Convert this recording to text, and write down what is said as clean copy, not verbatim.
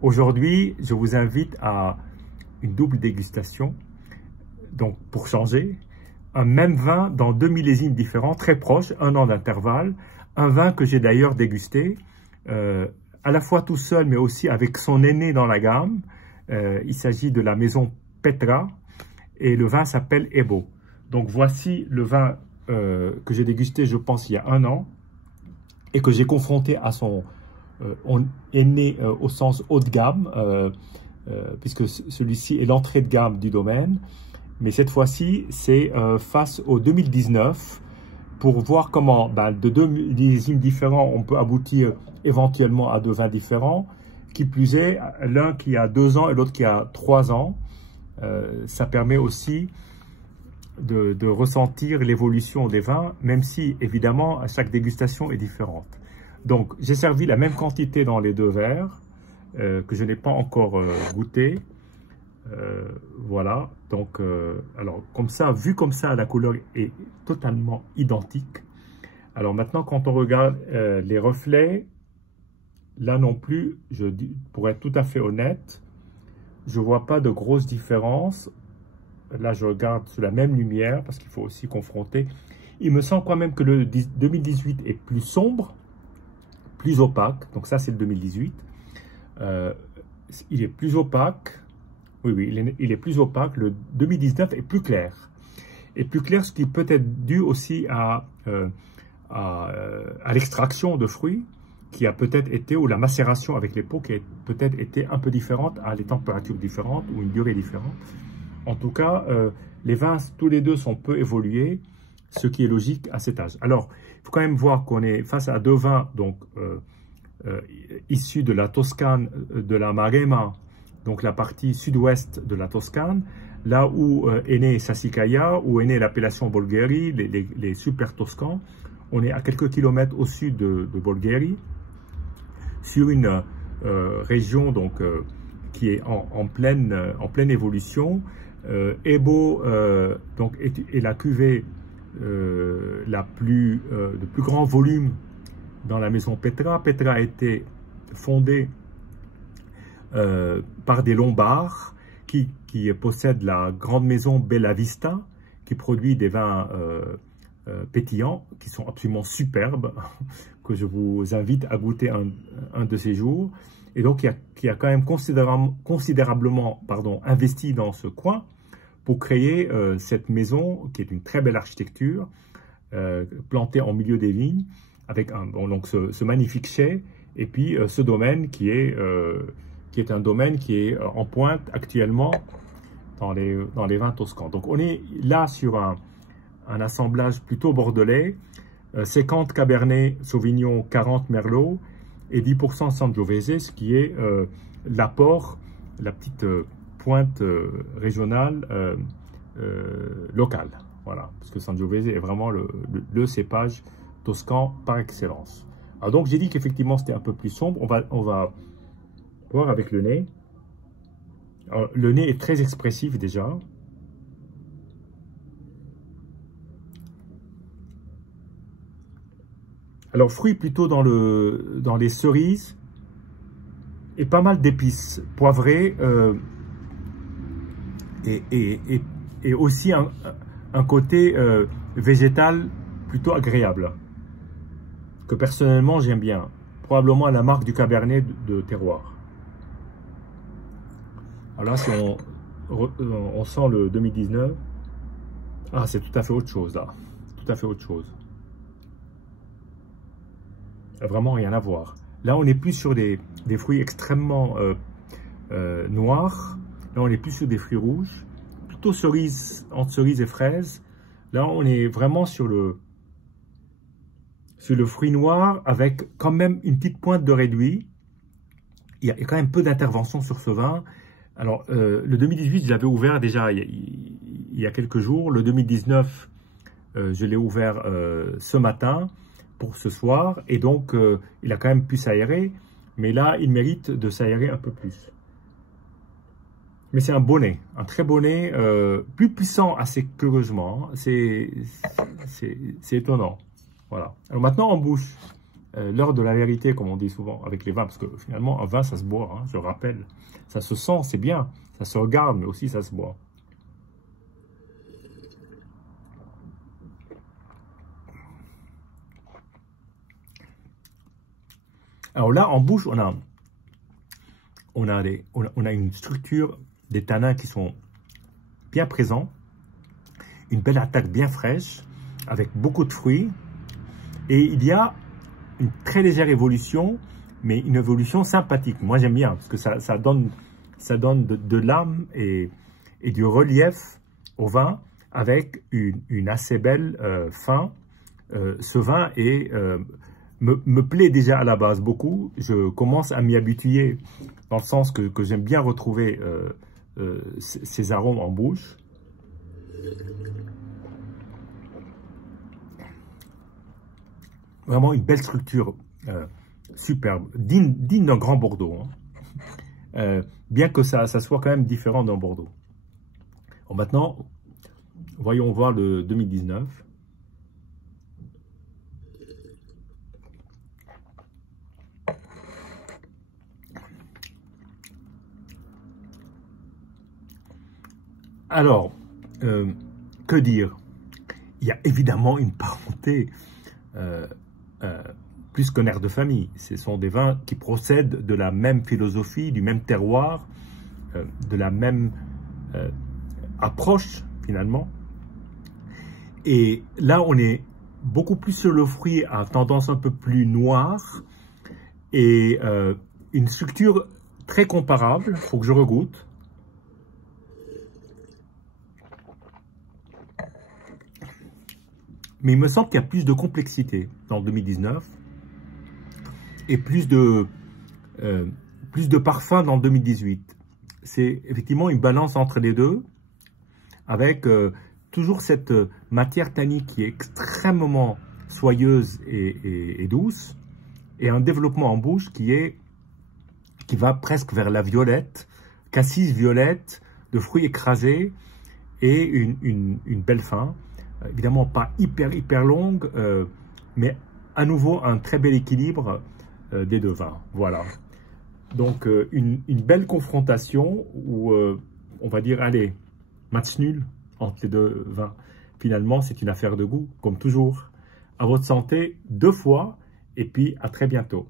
Aujourd'hui, je vous invite à une double dégustation. Donc, pour changer, un même vin dans 2 millésimes différents, très proches, 1 an d'intervalle. Un vin que j'ai d'ailleurs dégusté, à la fois tout seul, mais aussi avec son aîné dans la gamme. Il s'agit de la maison Petra et le vin s'appelle Ebo. Donc, voici le vin que j'ai dégusté, je pense, il y a 1 an et que j'ai confronté à son aîné au sens haut de gamme, puisque celui-ci est l'entrée de gamme du domaine. Mais cette fois-ci, c'est face au 2019 pour voir comment, de 2 millésimes différents, on peut aboutir éventuellement à 2 vins différents. Qui plus est, l'un qui a 2 ans et l'autre qui a 3 ans. Ça permet aussi de ressentir l'évolution des vins, même si, évidemment, chaque dégustation est différente. Donc, j'ai servi la même quantité dans les 2 verres, que je n'ai pas encore goûté. Voilà, donc, alors, comme ça, vu comme ça, la couleur est totalement identique. Alors maintenant, quand on regarde les reflets, là non plus, pour être tout à fait honnête, je ne vois pas de grosses différences. Là, je regarde sous la même lumière, parce qu'il faut aussi confronter. Il me semble quand même que le 2018 est plus sombre, plus opaque. Donc ça, c'est le 2018. Il est plus opaque. Oui, il est plus opaque. Le 2019 est plus clair. Et plus clair, ce qui peut être dû aussi à l'extraction de fruits, qui a peut-être été, ou la macération avec les pots, qui a peut-être été un peu différente, à des températures différentes, ou une durée différente. En tout cas, les vins, tous les deux, sont peu évolués, ce qui est logique à cet âge. Alors, il faut quand même voir qu'on est face à 2 vins, donc, issus de la Toscane, de la Maremma, donc la partie sud-ouest de la Toscane, là où est né Sassicaia, où est née l'appellation Bolgheri, les super toscans. On est à quelques kilomètres au sud de Bolgheri, sur une région donc, qui est en pleine évolution. Ebo donc est la cuvée de plus grand volume dans la maison Petra. Petra a été fondée par des Lombards qui possèdent la grande maison Bella Vista, qui produit des vins pétillants, qui sont absolument superbes, que je vous invite à goûter un de ces jours. Et donc, qui a quand même considérablement investi dans ce coin pour créer cette maison, qui est une très belle architecture, plantée en milieu des vignes, avec donc ce magnifique chai, et puis ce domaine qui est un domaine qui est en pointe actuellement dans les vins toscans. Donc, on est là sur un assemblage plutôt bordelais, 50 Cabernet Sauvignon, 40 Merlot et 10% Sangiovese, ce qui est l'apport, la petite pointe régionale locale. Voilà, parce que Sangiovese est vraiment le cépage toscan par excellence. Alors donc j'ai dit qu'effectivement c'était un peu plus sombre. On va voir avec le nez. Alors, le nez est très expressif déjà. Alors, fruits plutôt dans les cerises et pas mal d'épices poivrées et aussi un côté végétal plutôt agréable que personnellement j'aime bien. Probablement à la marque du Cabernet de terroir. Alors là, si on sent le 2019, ah, c'est tout à fait autre chose là, tout à fait autre chose. Vraiment rien à voir. Là, on n'est plus sur des fruits extrêmement noirs. Là, on est plus sur des fruits rouges. Plutôt cerises, entre cerises et fraises. Là, on est vraiment sur le fruit noir avec quand même une petite pointe de réduit. Il y a quand même peu d'intervention sur ce vin. Alors, le 2018, je l'avais ouvert déjà il y a quelques jours. Le 2019, je l'ai ouvert ce matin pour ce soir. Et donc, il a quand même pu s'aérer. Mais là, il mérite de s'aérer un peu plus. Mais c'est un beau nez, un très beau nez, plus puissant assez curieusement. C'est étonnant. Voilà. Alors maintenant, en bouche, l'heure de la vérité, comme on dit souvent, avec les vins, parce que finalement, un vin, ça se boit, hein, je rappelle. Ça se sent, c'est bien, ça se regarde, mais aussi ça se boit. Alors là, en bouche, on a une structure des tanins qui sont bien présents, une belle attaque bien fraîche, avec beaucoup de fruits, et il y a une très légère évolution, mais une évolution sympathique. Moi, j'aime bien, parce que ça donne de l'âme et du relief au vin, avec une assez belle fin. Ce vin me plaît déjà à la base beaucoup. Je commence à m'y habituer, dans le sens que j'aime bien retrouver ces arômes en bouche. Vraiment une belle structure superbe, digne d'un grand Bordeaux. Hein. Bien que ça soit quand même différent d'un Bordeaux. Bon, maintenant, voyons voir le 2019. Alors, que dire? Il y a évidemment une parenté plus qu'un air de famille. Ce sont des vins qui procèdent de la même philosophie, du même terroir, de la même approche finalement. Et là, on est beaucoup plus sur le fruit à tendance un peu plus noire et une structure très comparable. Il faut que je regoute. Mais il me semble qu'il y a plus de complexité dans 2019 et plus de parfum dans 2018. C'est effectivement une balance entre les deux, avec toujours cette matière tannique qui est extrêmement soyeuse et douce, et un développement en bouche qui va presque vers la violette, cassis violette, de fruits écrasés, et une belle fin. Évidemment pas hyper longue, mais à nouveau un très bel équilibre des deux vins. Voilà. Donc une belle confrontation où on va dire, allez, match nul entre les deux vins. Finalement, c'est une affaire de goût, comme toujours. À votre santé 2 fois, et puis à très bientôt.